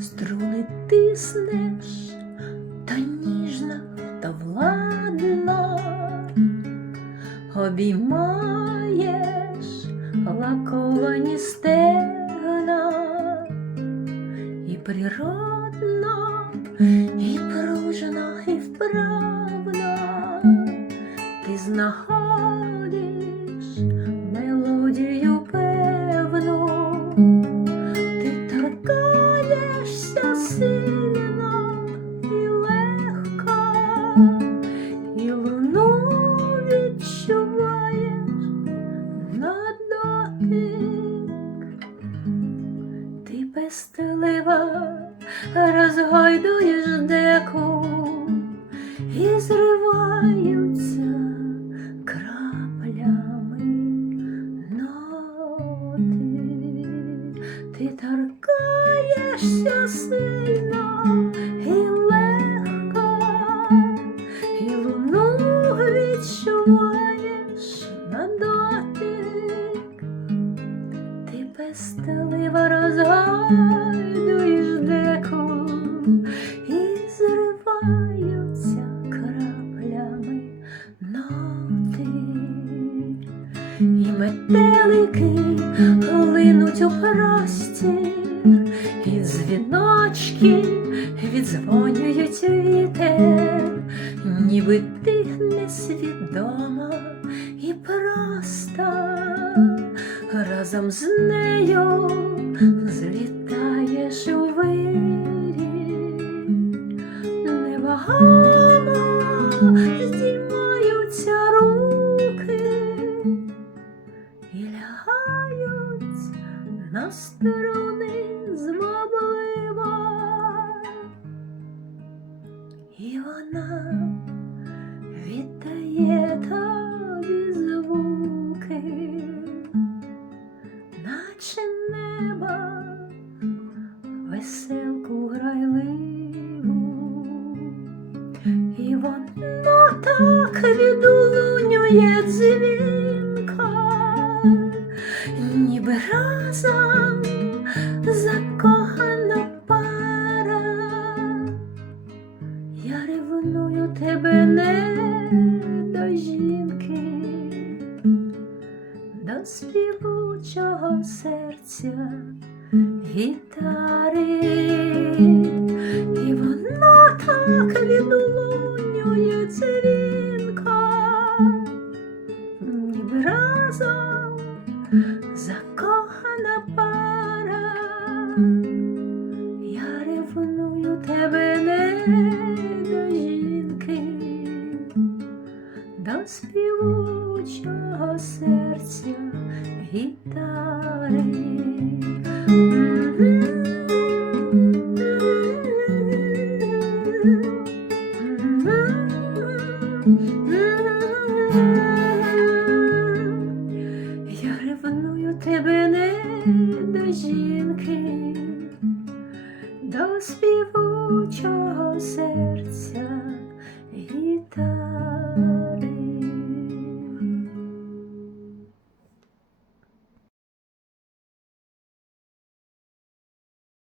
струни тиснеш, то ніжна, то владна, обіймаєш лаковані стегна, і природно, і пружно, і вправно. Ти знаходиш Ти розгойдуєш деку і зриваються краплями ноти. Ти торкаєшся сильно і метелики линуть у простір, і дзвіночки віддзвонюють вітер, ніби ти несвідома і просто. Разом з нею злітаєш у вирі, невагомо здіймаються на струни і вона віддає тобі звуки, наче неба веселку грайливу, і воно так відлунює дзвінка, ніби разом ревную тебе не до жінки, до співучого серця гітари, і вона так відлунює дзвінка, ніби разом закохана серця гітари. Я ревную тебе не до жінки, до співучого серця гітари.